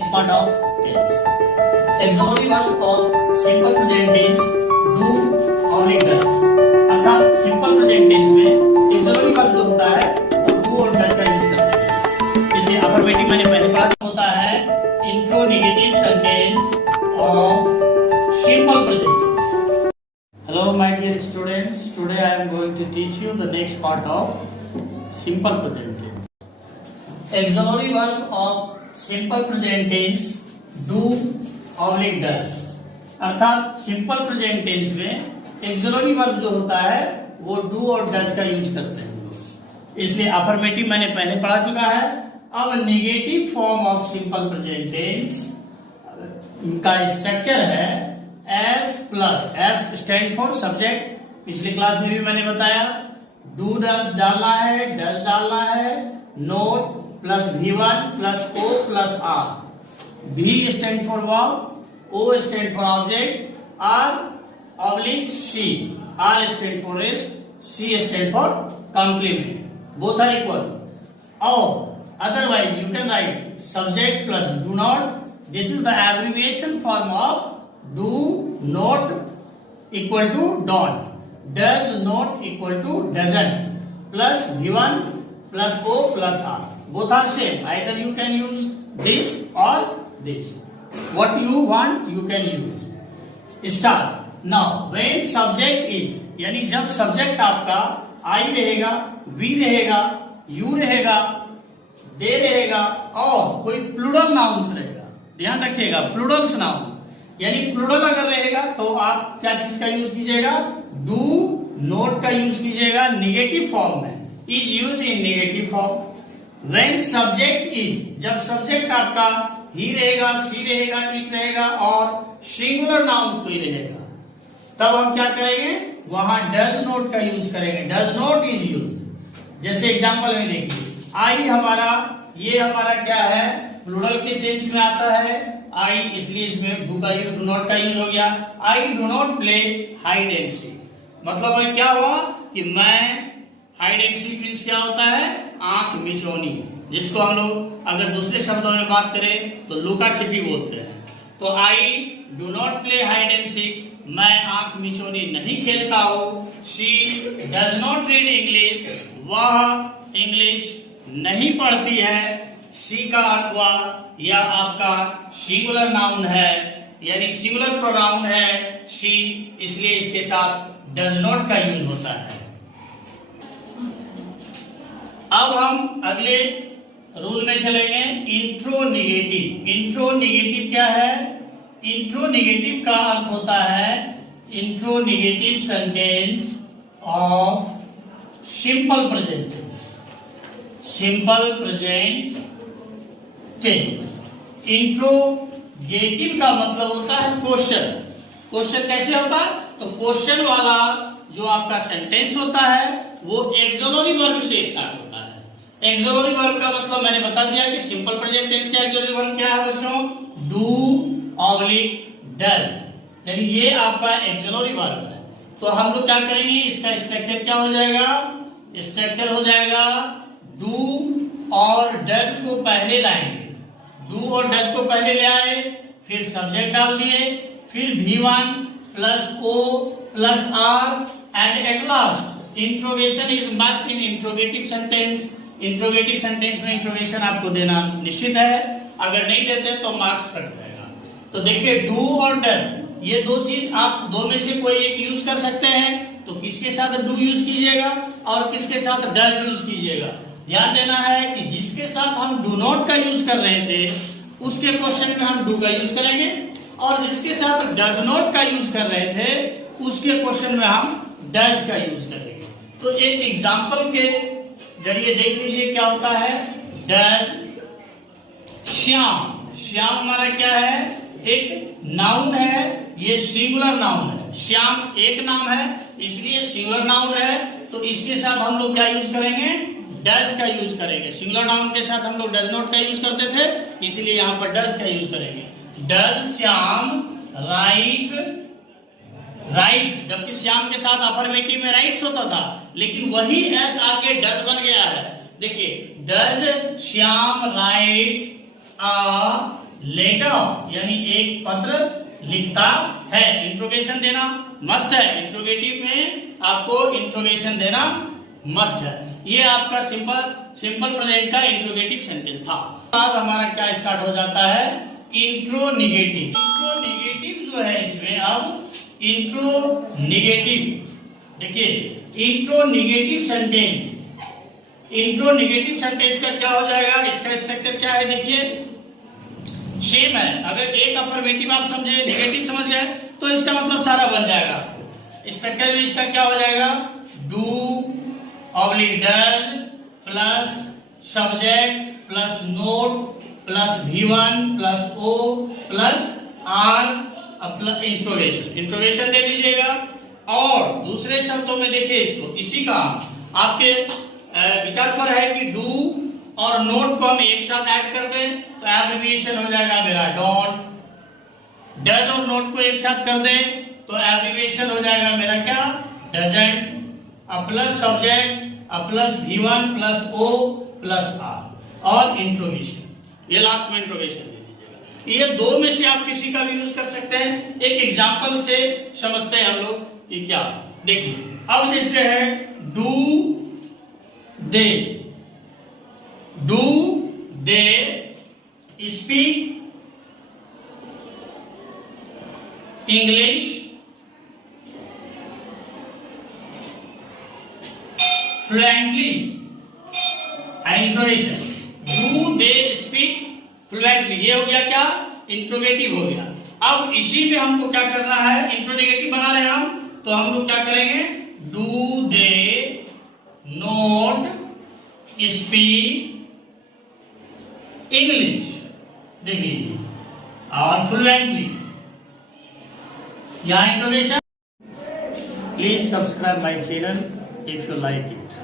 Part of tense. Auxiliary verb और simple present tense do oblique does. अर्थात simple present tense में auxiliary verb जो होता है वो do और does का यूज करते हैं. इसे affirmative मैंने पहले पढ़ा होता है intronegative sentence of simple present tense. Hello my dear students. Today I am going to teach you the next part of simple present tense. Auxiliary verb of simple present tense do oblique does. अर्थात simple present tense में auxiliary verb जो होता है वो do और does का use करते हैं. इसलिए अफर्मेटिव मैंने पहले पढ़ा चुका है. अब negative form of simple present tense का स्ट्रक्चर है S plus. S stand for subject. पिछली क्लास में भी मैंने बताया डू डालना है, डज डालना है, not plus V1 plus O plus R. V stand for verb, O stand for object, R oblique C, R stand for rest, C stand for complete. Both are equal. और otherwise you can write subject plus do not. This is the abbreviation form of do not equal to don't, does not equal to doesn't, plus V1 plus O plus R. Both are same. Either you can use this or this. What you want you can use. Start. Now when subject is, यानी जब subject आपका I रहेगा, we रहेगा, you रहेगा, they रहेगा और कोई plural nouns रहेगा. ध्यान रखिएगा plurals noun. यानी plural अगर रहेगा तो आप क्या चीज का यूज कीजिएगा? Do not का यूज कीजिएगा नेगेटिव फॉर्म में. Is used in negative form. When subject is, जब subject आपका he रहेगा, she रहेगा, it रहेगा और singular nouns कोई रहेगा, तब हम क्या करेंगे? वहां does not का यूज करेंगे. Does not is used. जैसे एग्जांपल में देखिए, I हमारा, ये हमारा क्या है? प्लूरल के सेंस में आता है I, इसलिए इसमें do का यूज, do not का यूज हो गया. I do not play hide and seek. मतलब क्या हुआ कि मैं, हाइड एंड सीक मीन्स क्या होता है? आंख मिचौनी, जिसको हम लोग अगर दूसरे शब्दों में बात करें तो लुका छिपी बोलते हैं. तो I do not play hide and seek, मैं आंख मिचौनी नहीं खेलता हूँ. She does not read English, वह इंग्लिश नहीं पढ़ती है. शी का अर्थ हुआ या आपका सिंगुलर नाउन है, यानी सिंगुलर प्रोनाउन है शी, इसलिए इसके साथ डज नॉट का यूज होता है. अब हम अगले रूल में चलेंगे. इंट्रोनेगेटिव. इंट्रोनेगेटिव क्या है? इंट्रोनेगेटिव का अर्थ होता है interronegative sentence of simple present tense. Simple present tense. Interrogative का मतलब होता है क्वेश्चन. क्वेश्चन कैसे होता है? तो क्वेश्चन वाला जो आपका सेंटेंस होता है वो एक्सिलरी वर्ब से स्टार्ट होता है. एक्सिलरी वर्ब का मतलब मैंने बता दिया कि सिंपल प्रेजेंट टेंस का एक्सिलरी वर्ब क्या है बच्चों? Do oblique does. यानी ये आपका एक्सिलरी वर्ब है. तो हम लोग क्या करेंगे? इसका स्ट्रक्चर क्या हो जाएगा? स्ट्रक्चर हो जाएगा डू और डज को पहले लाएंगे. डू और डज को पहले ले आए, फिर सब्जेक्ट डाल दिए, फिर V1 plus O plus R and at last interrogation is must in interrogative sentence. Interrogative sentence में इंट्रोगेशन आपको देना निश्चित है. अगर नहीं देते तो मार्क्स कट जाएगा. तो देखिए डू और डज, ये दो चीज आप दो में से कोई एक यूज कर सकते हैं. तो किसके साथ डू यूज कीजिएगा और किसके साथ डज यूज कीजिएगा. ध्यान देना है कि जिसके साथ हम डू नॉट का यूज कर रहे थे उसके क्वेश्चन में हम डू का यूज करेंगे, और जिसके साथ डज नॉट का यूज कर रहे थे उसके क्वेश्चन में हम डज का यूज करेंगे. तो एक एग्जाम्पल के जरिए देख लीजिए क्या होता है. डज श्याम. श्याम हमारा क्या है? एक नाउन है, ये सिंगुलर नाउन है. श्याम एक नाम है इसलिए सिंगुलर नाउन है. तो इसके साथ हम लोग क्या यूज करेंगे? डज का यूज करेंगे. सिंगुलर नाउन के साथ हम लोग डज नॉट का यूज करते थे, इसलिए यहाँ पर डज का यूज करेंगे. Does Shyam right. राइट जबकि श्याम के साथ अफर्मेटिव में राइट्स होता था, लेकिन वही एस आके डज बन गया है. देखिए does Shyam write a letter यानी एक पत्र लिखता है। इंट्रोगेशन देना मस्ट है, इंट्रोगेटिव में आपको इंट्रोगेशन देना मस्ट है। ये आपका सिंपल प्रेजेंट का इंट्रोगेटिव सेंटेंस था। अब हमारा क्या स्टार्ट हो जाता है, इंट्रोनिगेटिव। इंट्रोनिगेटिव जो है इसमें अब इंट्रोनिगेटिव, देखिए इंट्रोनिगेटिव सेंटेंस, इंट्रोनिगेटिव सेंटेंस का क्या हो जाएगा, इसका स्ट्रक्चर क्या है देखिए सेम है। अगर एक अफर्मेटिव आप समझे, निगेटिव समझ गए तो इसका मतलब सारा बन जाएगा। स्ट्रक्चर भी इसका क्या हो जाएगा, do oblique does plus subject plus not plus V1 plus O plus R plus interrogation, interrogation दे दीजिएगा। और दूसरे शब्दों में देखिए इसको, इसी का आपके विचार पर है कि डू और नोट को हम एक साथ ऐड कर दें तो एब्रिविएशन हो जाएगा मेरा डोंट। डज और नोट को एक साथ कर दें तो एब्रिविएशन हो जाएगा मेरा क्या, doesn't. Plus subject plus V1 plus O plus R और इंट्रोगेशन, ये लास्ट में इंट्रोगेशन दे दीजिएगा। ये दो में से आप किसी का भी यूज कर सकते हैं। एक एग्जांपल से समझते हैं हम लोग कि क्या, देखिए अब जैसे है do they speak English fluently. Interrogation, do they speak fluently, ये हो गया क्या, इंट्रोगेटिव हो गया। अब इसी में हमको क्या करना है, इंट्रोगेटिव बना रहे हैं हम, तो हम लोग क्या करेंगे, do they note speak English, देखिए और फ्लुएंटली, यहाँ interrogation. Please subscribe my channel if you like it.